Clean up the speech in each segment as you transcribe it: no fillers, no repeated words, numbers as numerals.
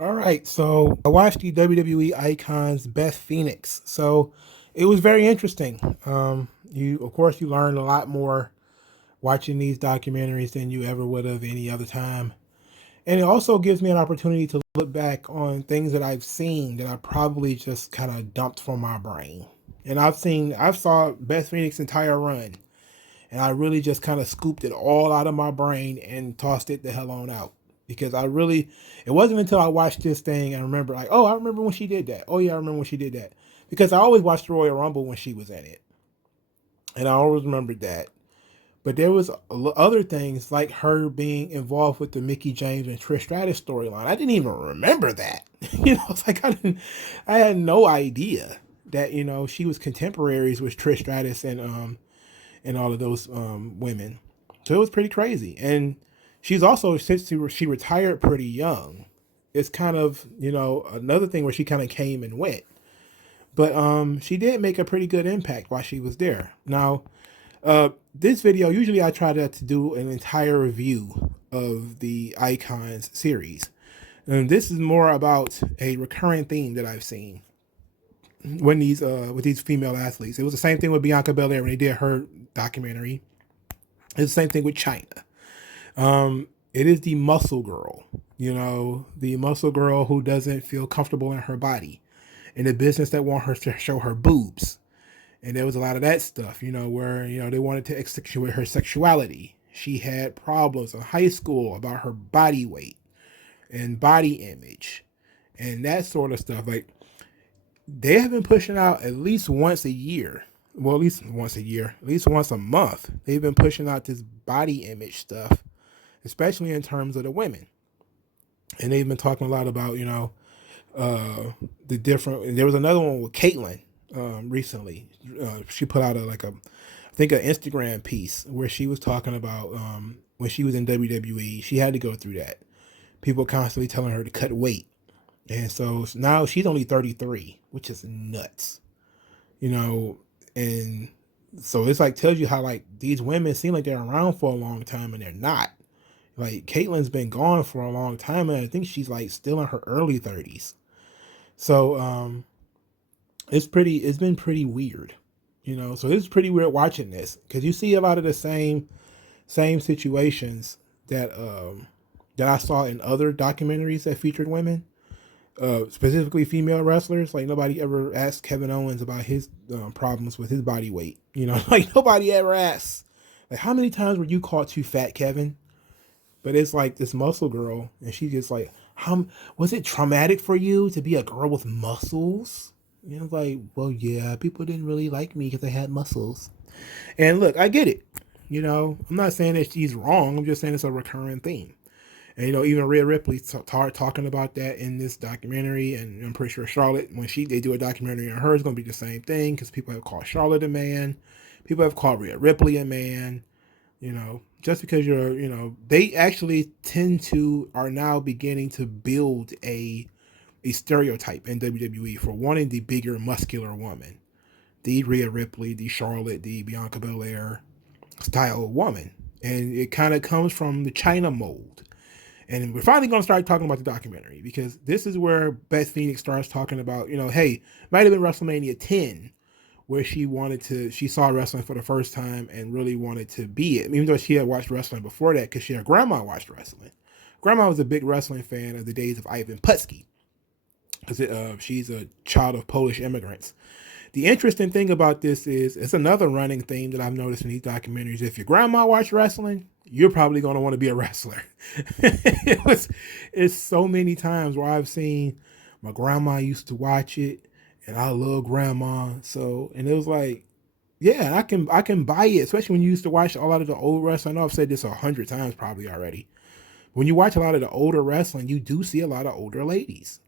All right, so I watched the WWE Icons Beth Phoenix. So it was very interesting. Of course, you learn a lot more watching these documentaries than you ever would have any other time, and it also gives me an opportunity to look back on things that I've seen that I probably just kind of dumped from my brain. And I've saw Beth Phoenix's entire run, and I really just kind of scooped it all out of my brain and tossed it the hell on out because it wasn't until I watched this thing and remember like, oh, I remember when she did that. Oh yeah, I remember when she did that because I always watched the Royal Rumble when she was in it, and I always remembered that. But there was other things like her being involved with the Mickey James and Trish Stratus storyline. I didn't even remember that. It's like I had no idea that she was contemporaries with Trish Stratus and all of those women. So it was pretty crazy. And she's also, since she retired pretty young, it's kind of, another thing where she kind of came and went. But she did make a pretty good impact while she was there. Now, this video, usually I try to do an entire review of the Icons series. And this is more about a recurring theme that I've seen when these with these female athletes. It was the same thing with Bianca Belair when they did her documentary. It's the same thing with China. It is the muscle girl, the muscle girl who doesn't feel comfortable in her body, in the business that want her to show her boobs. And there was a lot of that stuff, where, they wanted to accentuate her sexuality. She had problems in high school about her body weight and body image and that sort of stuff. Like, they have been pushing out at least once a year. Well, at least once a year, at least once a month. They've been pushing out this body image stuff, especially in terms of the women. And they've been talking a lot about, the different. There was another one with Caitlyn recently. She put out I think an Instagram piece where she was talking about when she was in WWE, she had to go through that. People constantly telling her to cut weight. And so now she's only 33, which is nuts, and so it's like tells you how like these women seem like they're around for a long time and they're not. Like Caitlyn's been gone for a long time and I think she's like still in her early 30s. So it's been pretty weird, so it's pretty weird watching this because you see a lot of the same situations that I saw in other documentaries that featured women, specifically female wrestlers. Like nobody ever asked Kevin Owens about his problems with his body weight. Like nobody ever asks, like, how many times were you caught too fat, Kevin? But it's like this muscle girl, and she just like, how was it traumatic for you to be a girl with muscles? Like, well, yeah, people didn't really like me because I had muscles. And look, I get it. I'm not saying that she's wrong. I'm just saying it's a recurring theme. And even Rhea Ripley talking about that in this documentary, and I'm pretty sure Charlotte, when they do a documentary on her, it's going to be the same thing because people have called Charlotte a man, people have called Rhea Ripley a man. Just because they actually are now beginning to build a stereotype in WWE for wanting the bigger, muscular woman, the Rhea Ripley, the Charlotte, the Bianca Belair style of woman, and it kind of comes from the China mold. And we're finally going to start talking about the documentary because this is where Beth Phoenix starts talking about, hey, might have been WrestleMania 10 where she saw wrestling for the first time and really wanted to be it. Even though she had watched wrestling before that because her grandma watched wrestling. Grandma was a big wrestling fan of the days of Ivan Putski because she's a child of Polish immigrants. The interesting thing about this is it's another running theme that I've noticed in these documentaries. If your grandma watched wrestling, you're probably going to want to be a wrestler. It's so many times where I've seen my grandma used to watch it and I love grandma. So, and it was like, yeah, I can buy it, especially when you used to watch a lot of the old wrestling. I know I've said this 100 times probably already. When you watch a lot of the older wrestling, you do see a lot of older ladies.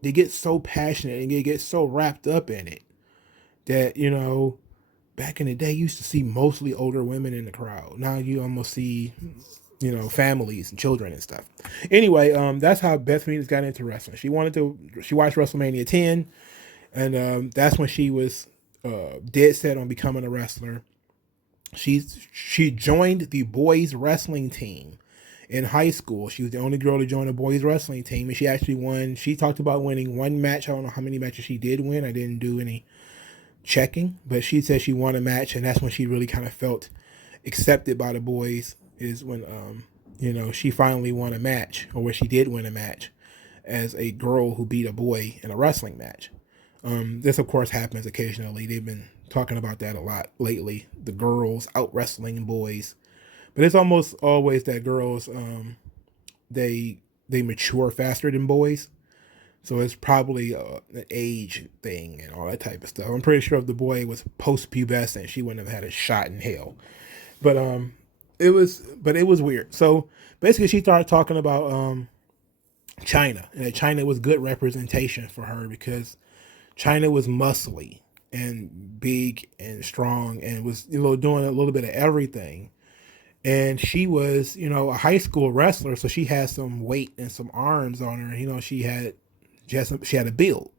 They get so passionate and they get so wrapped up in it that, back in the day, you used to see mostly older women in the crowd. Now you almost see, families and children and stuff. Anyway, that's how Beth Phoenix got into wrestling. She watched WrestleMania 10, and that's when she was dead set on becoming a wrestler. She joined the boys wrestling team in high school. She was the only girl to join a boys wrestling team, and she actually won. She talked about winning one match. I don't know how many matches she did win. I didn't do any checking, but she said she won a match, and that's when she really kind of felt accepted by the boys. Is when she finally won a match, or where she did win a match as a girl who beat a boy in a wrestling match. This of course happens occasionally. They've been talking about that a lot lately. The girls out wrestling boys, but it's almost always that girls they mature faster than boys. So it's probably an age thing and all that type of stuff. I'm pretty sure if the boy was post-pubescent, she wouldn't have had a shot in hell. But it was weird. So basically, she started talking about China, and that China was good representation for her because China was muscly and big and strong and was doing a little bit of everything. And she was a high school wrestler, so she had some weight and some arms on her. She had a build,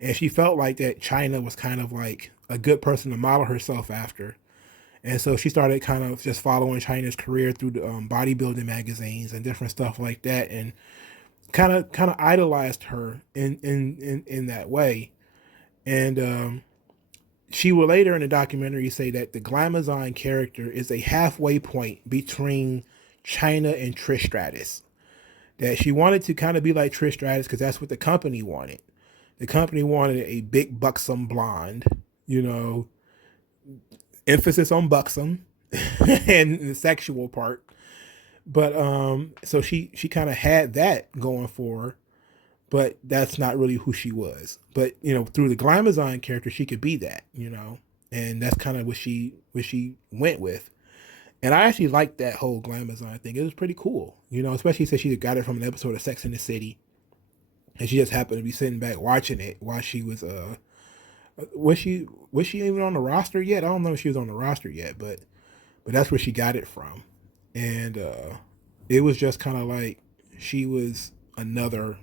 and she felt like that China was kind of like a good person to model herself after. And so she started kind of just following China's career through the bodybuilding magazines and different stuff like that, and kind of idolized her in that way. And she will later in the documentary say that the Glamazon character is a halfway point between China and Trish Stratus. That she wanted to kind of be like Trish Stratus because that's what the company wanted. The company wanted a big buxom blonde, emphasis on buxom and the sexual part. But so she kind of had that going for her, but that's not really who she was. But through the Glamazon character, she could be that, and that's kind of what she went with. And I actually liked that whole Glamazon thing. It was pretty cool, especially since she got it from an episode of Sex in the City, and she just happened to be sitting back watching it while she was she even on the roster yet? I don't know if she was on the roster yet, but that's where she got it from. And it was just kind of like she was another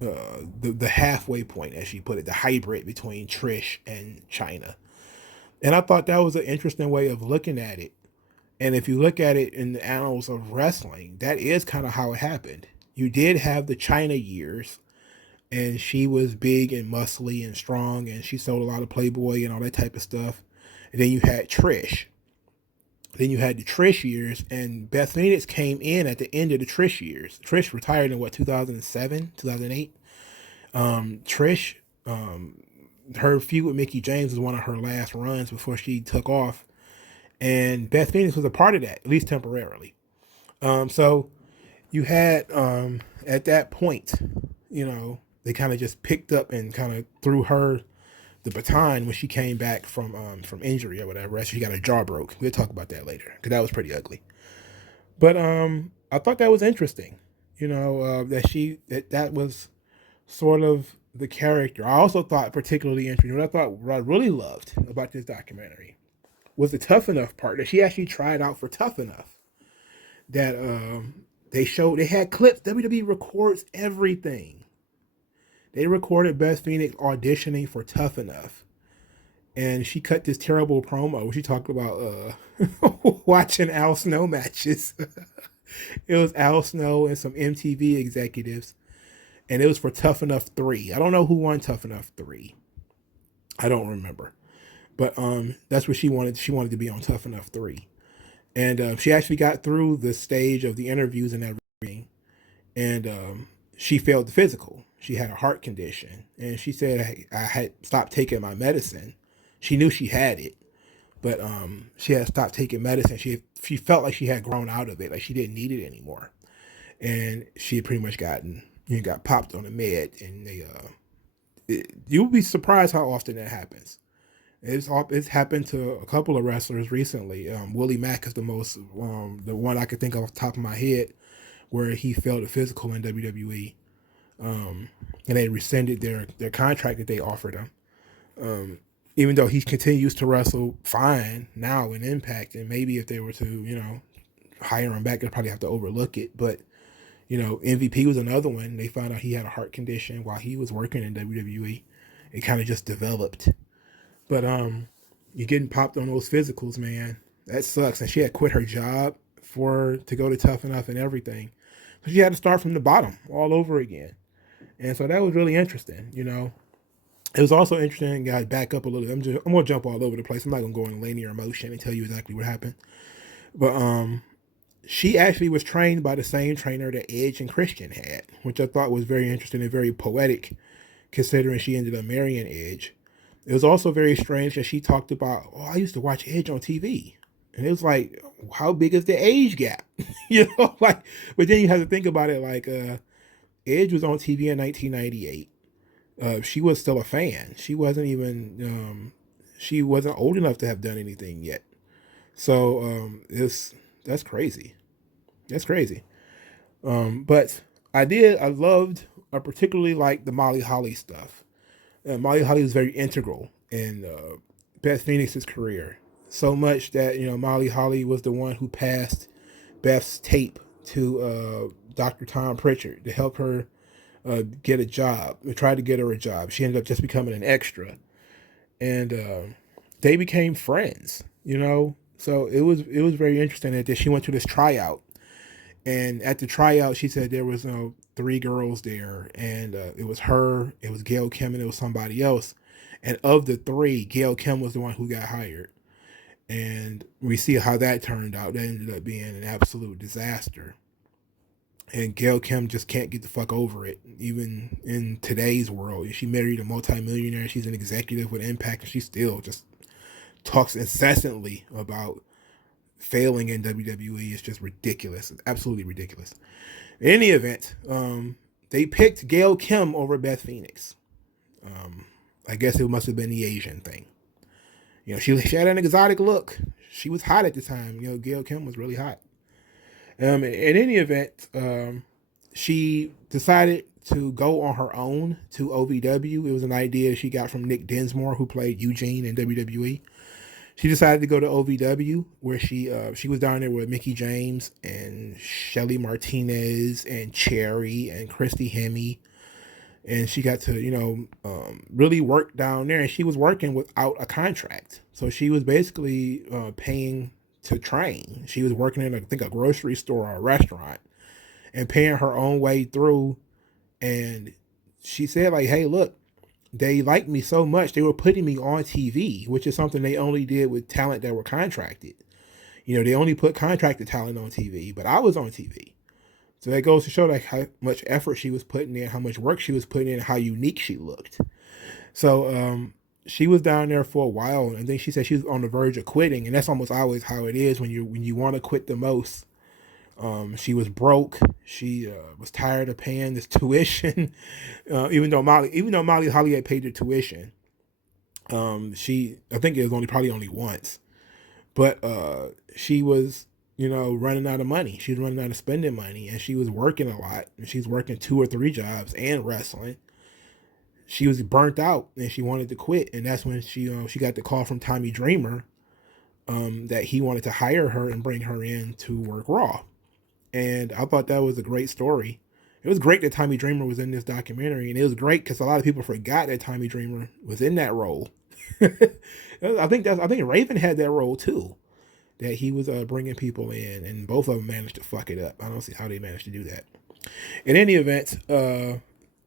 the halfway point, as she put it, the hybrid between Trish and China. And I thought that was an interesting way of looking at it. And if you look at it in the annals of wrestling, that is kind of how it happened. You did have the China years, and she was big and muscly and strong, and she sold a lot of Playboy and all that type of stuff. And then you had Trish. Then you had the Trish years, and Beth Phoenix came in at the end of the Trish years. Trish retired in 2007, 2008. Trish, her feud with Mickie James was one of her last runs before she took off. And Beth Phoenix was a part of that, at least temporarily. So you had, at that point, they kind of just picked up and kind of threw her the baton when she came back from injury or whatever. She got her jaw broke. We'll talk about that later because that was pretty ugly. But I thought that was interesting, that was sort of the character. I also thought particularly interesting. What I really loved about this documentary was the Tough Enough part, that she actually tried out for Tough Enough. That they had clips. WWE records everything. They recorded Beth Phoenix auditioning for Tough Enough. And she cut this terrible promo where she talked about watching Al Snow matches. It was Al Snow and some MTV executives. And it was for Tough Enough 3. I don't know who won Tough Enough 3. I don't remember. But that's what she wanted. She wanted to be on Tough Enough 3. And she actually got through the stage of the interviews and everything. And she failed the physical. She had a heart condition. And she said, hey, I had stopped taking my medicine. She knew she had it. But she had stopped taking medicine. She felt like she had grown out of it. Like she didn't need it anymore. And she had pretty much got popped on a med. And you'll be surprised how often that happens. It's happened to a couple of wrestlers recently. Willie Mack is the one I could think of off the top of my head, where he failed a physical in WWE, and they rescinded their contract that they offered him. Even though he continues to wrestle fine now in Impact, and maybe if they were to hire him back, they'd probably have to overlook it. But MVP was another one. They found out he had a heart condition while he was working in WWE. It kind of just developed. But you're getting popped on those physicals, man. That sucks. And she had quit her job to go to Tough Enough and everything. So she had to start from the bottom all over again. And so that was really interesting, you know. It was also interesting, guys, back up a little bit. I'm gonna jump all over the place. I'm not gonna go in linear motion and tell you exactly what happened. But she actually was trained by the same trainer that Edge and Christian had, which I thought was very interesting and very poetic, considering she ended up marrying Edge. It was also very strange that she talked about, oh, I used to watch Edge on TV. And it was like, how big is the age gap? You know, like, but then you have to think about it like, Edge was on TV in 1998. She was still a fan. She wasn't old enough to have done anything yet. So that's crazy. That's crazy. But I loved, I particularly liked the Molly Holly stuff. Molly Holly was very integral in Beth Phoenix's career. So much that, you know, Molly Holly was the one who passed Beth's tape to Dr. Tom Pritchard to help her get a job. They tried to get her a job. She ended up just becoming an extra, and they became friends. You know, so it was very interesting that she went to this tryout, and at the tryout she said there was three girls there, and it was her, it was Gail Kim, and it was somebody else. And of the three, Gail Kim was the one who got hired. And we see how that turned out. That ended up being an absolute disaster. And Gail Kim just can't get the fuck over it, even in today's world. She married a multimillionaire. She's an executive with impact, and she still just talks incessantly about failing in WWE. It's just ridiculous. It's absolutely ridiculous. In any event, they picked Gail Kim over Beth Phoenix. I guess it must have been the Asian thing. You know, she had an exotic look. She was hot at the time. You know, Gail Kim was really hot. In any event, she decided to go on her own to OVW. It was an idea she got from Nick Dinsmore, who played Eugene in WWE. She decided to go to OVW, where she was down there with Mickie James and Shelly Martinez and Cherry and Christy Hemme. And she got to, you know, really work down there. And she was working without a contract. So she was basically paying to train. She was working in, I think, a grocery store or a restaurant and paying her own way through. And she said, like, hey, look, they liked me so much, they were putting me on TV, which is something they only did with talent that were contracted. You know, they only put contracted talent on TV, but I was on TV. So that goes to show like how much effort she was putting in, how much work she was putting in, how unique she looked. So she was down there for a while, and then she said she was on the verge of quitting, and that's almost always how it is when you want to quit the most. She was broke. She was tired of paying this tuition, even though Molly Holly had paid the tuition. I think it was probably only once, but she was, you know, running out of money. She was running out of spending money, and she was working a lot. And she's working 2 or 3 jobs and wrestling. She was burnt out, and she wanted to quit. And that's when she got the call from Tommy Dreamer that he wanted to hire her and bring her in to work Raw. And I thought that was a great story. It was great that Tommy Dreamer was in this documentary, and it was great because a lot of people forgot that Tommy Dreamer was in that role. I think Raven had that role too, that he was bringing people in, and both of them managed to fuck it up. I don't see how they managed to do that. In any event,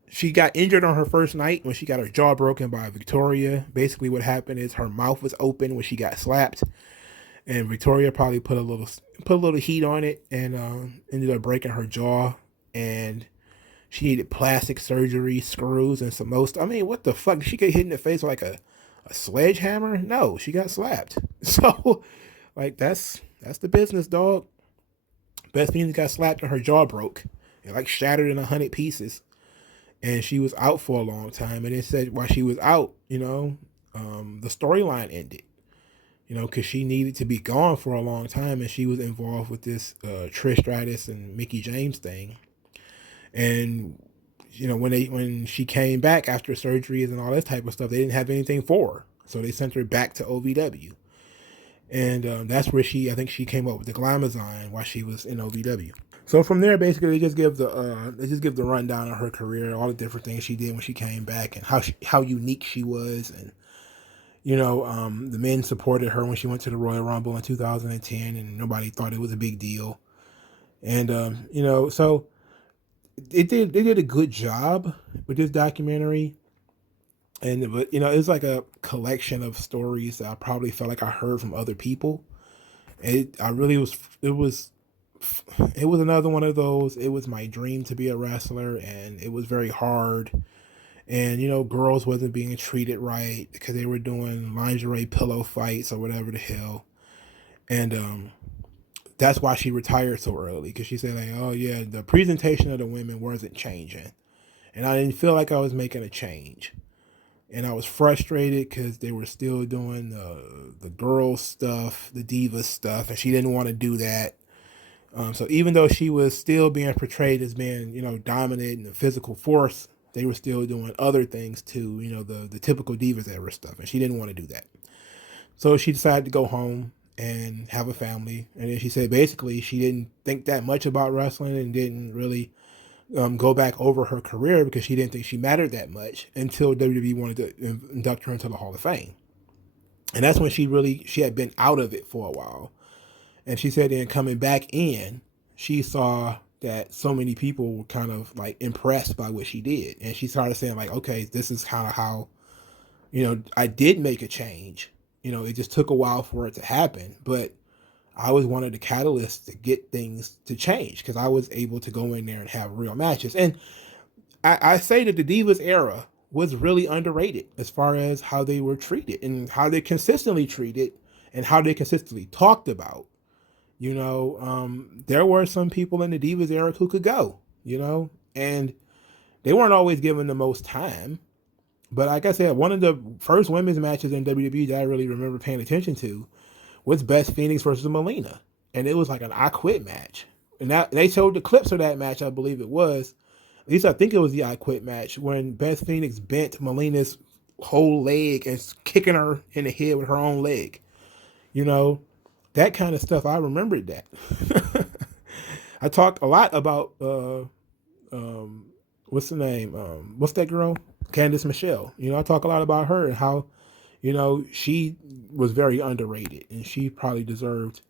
she got injured on her first night when she got her jaw broken by Victoria. Basically, what happened is her mouth was open when she got slapped, and Victoria probably put a little heat on it and ended up breaking her jaw. And she needed plastic surgery, screws, and some most. I mean, what the fuck? Did she get hit in the face with like a sledgehammer? No, she got slapped. So, like, that's the business, dog. Beth Phoenix got slapped and her jaw broke. It like shattered in 100 pieces. And she was out for a long time. And it said while she was out, you know, the storyline ended. You know, because she needed to be gone for a long time, and she was involved with this Trish Stratus and Mickie James thing. And you know, when she came back after surgeries and all that type of stuff, they didn't have anything for her, so they sent her back to OVW. And that's where I think she came up with the Glamazon while she was in OVW. So from there, basically, they just give the rundown of her career, all the different things she did when she came back, and how unique she was, and The men supported her when she went to the Royal Rumble in 2010, and nobody thought it was a big deal. And so they did a good job with this documentary. But it's like a collection of stories that I probably felt like I heard from other people. It was another one of those. It was my dream to be a wrestler, and it was very hard. And girls wasn't being treated right because they were doing lingerie pillow fights or whatever the hell. And that's why she retired so early, because she said, like, oh yeah, the presentation of the women wasn't changing, and I didn't feel like I was making a change. And I was frustrated because they were still doing the girl stuff, the diva stuff, and she didn't want to do that. So even though she was still being portrayed as being, dominant and a physical force, they were still doing other things too, the typical divas era stuff, and she didn't want to do that. So she decided to go home and have a family. And then she said basically she didn't think that much about wrestling and didn't really go back over her career because she didn't think she mattered that much until WWE wanted to induct her into the Hall of Fame. And that's when she had been out of it for a while. And she said then coming back in, she saw that so many people were kind of like impressed by what she did. And she started saying like, okay, this is kind of how, I did make a change. It just took a while for it to happen, but I was one of the catalysts to get things to change because I was able to go in there and have real matches. And I say that the Divas era was really underrated as far as how they were treated and how they consistently treated and how they consistently talked about. There were some people in the Divas era who could go, and they weren't always given the most time. But like I said, one of the first women's matches in WWE that I really remember paying attention to was Beth Phoenix versus Melina. And it was like an I Quit match. And they showed the clips of that match, I believe it was. At least I think it was the I Quit match when Beth Phoenix bent Melina's whole leg and kicking her in the head with her own leg. That kind of stuff, I remembered that. I talked a lot about, what's the name? What's that girl? Candice Michelle. I talk a lot about her and how, she was very underrated and she probably deserved,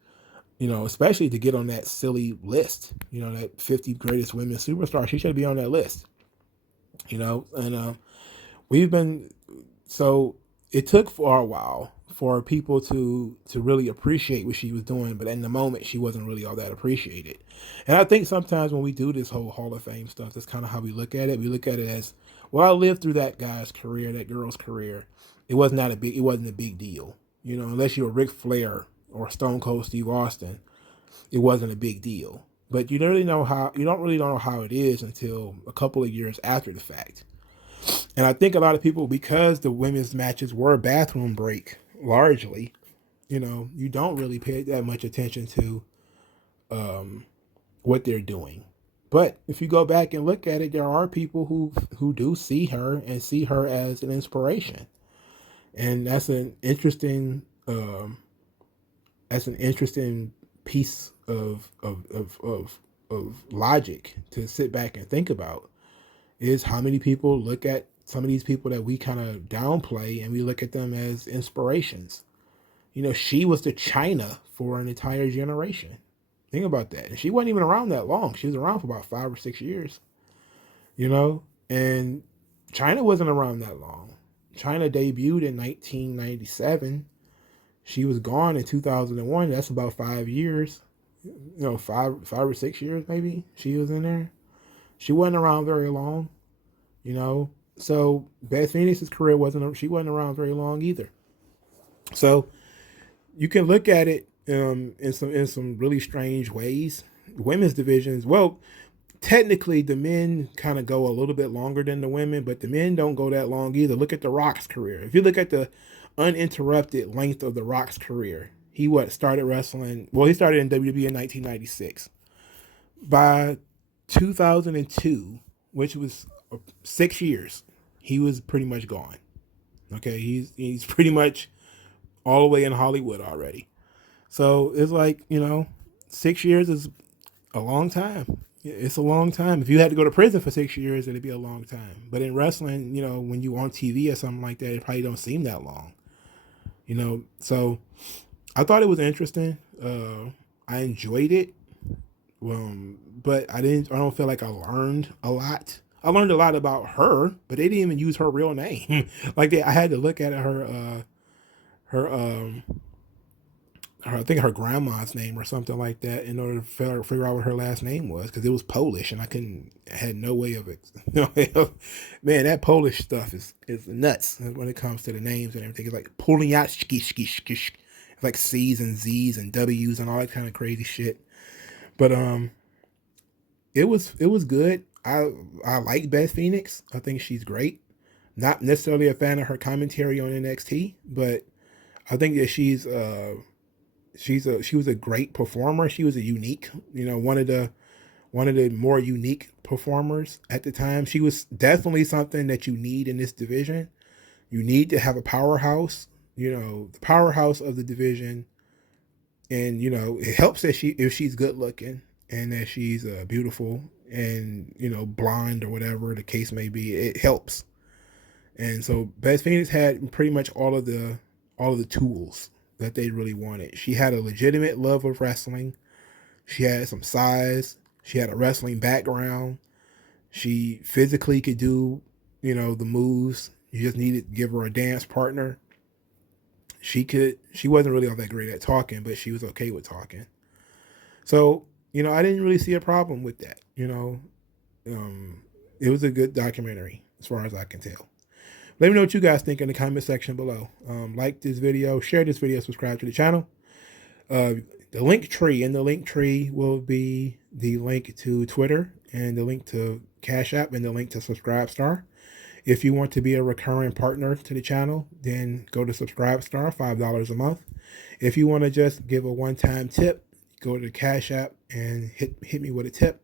especially to get on that silly list, that 50 greatest women superstars. She should be on that list, and so it took for a while for people to really appreciate what she was doing, but in the moment she wasn't really all that appreciated. And I think sometimes when we do this whole Hall of Fame stuff, that's kind of how we look at it. We look at it as, well, I lived through that guy's career, that girl's career. It wasn't a big deal, unless you were Ric Flair or Stone Cold Steve Austin. It wasn't a big deal. But you don't really know how it is until a couple of years after the fact. And I think a lot of people, because the women's matches were bathroom break largely, you don't really pay that much attention to what they're doing. But if you go back and look at it, there are people who do see her and see her as an inspiration, and that's an interesting piece of logic to sit back and think about. Is how many people look at some of these people that we kind of downplay and we look at them as inspirations. She was the China for an entire generation. Think about that. And she wasn't even around that long. She was around for about 5 or 6 years. And China wasn't around that long. China debuted in 1997. She was gone in 2001. That's about 5 years. 5 or 6 years maybe she was in there. She wasn't around very long. So Beth Phoenix's career wasn't around very long either. So you can look at it in some really strange ways. Women's divisions, well, technically the men kind of go a little bit longer than the women, but the men don't go that long either. Look at The Rock's career. If you look at the uninterrupted length of The Rock's career, he started wrestling. Well, he started in WWE in 1996. By 2002, which was 6 years, he was pretty much gone. Okay, he's pretty much all the way in Hollywood already. So it's like, 6 years is a long time. It's a long time. If you had to go to prison for 6 years, it'd be a long time. But in wrestling, when you on TV or something like that, it probably don't seem that long. So I thought it was interesting. I enjoyed it. But I don't feel like I learned a lot. I learned a lot about her, but they didn't even use her real name. I had to look at her I think her grandma's name or something like that in order to figure out what her last name was, because it was Polish and I had no way of it. Man, that Polish stuff is nuts when it comes to the names and everything. It's like Poliatski, like C's and Z's and W's and all that kind of crazy shit. But it was good. I like Beth Phoenix. I think she's great. Not necessarily a fan of her commentary on NXT, but I think that she was a great performer. She was a unique, one of the more unique performers at the time. She was definitely something that you need in this division. You need to have a powerhouse, the powerhouse of the division. And it helps that if she's good looking and that she's beautiful and blonde or whatever the case may be. It helps. And so Beth Phoenix had pretty much all of the tools that they really wanted. She had a legitimate love of wrestling. She had some size. She had a wrestling background. She physically could do, the moves. You just needed to give her a dance partner. She wasn't really all that great at talking, but she was okay with talking. So, I didn't really see a problem with that. It was a good documentary as far as I can tell. Let me know what you guys think in the comment section below. Like this video, share this video, subscribe to the channel. The link tree will be the link to Twitter and the link to Cash App and the link to Subscribestar. If you want to be a recurring partner to the channel, then go to Subscribestar, $5 a month. If you want to just give a one-time tip, go to the Cash App and hit me with a tip.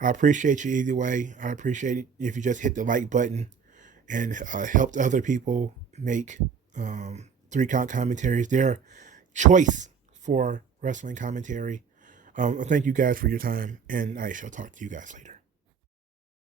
I appreciate you either way. I appreciate it if you just hit the like button and helped other people make three count commentaries their choice for wrestling commentary. Thank you guys for your time, and I shall talk to you guys later.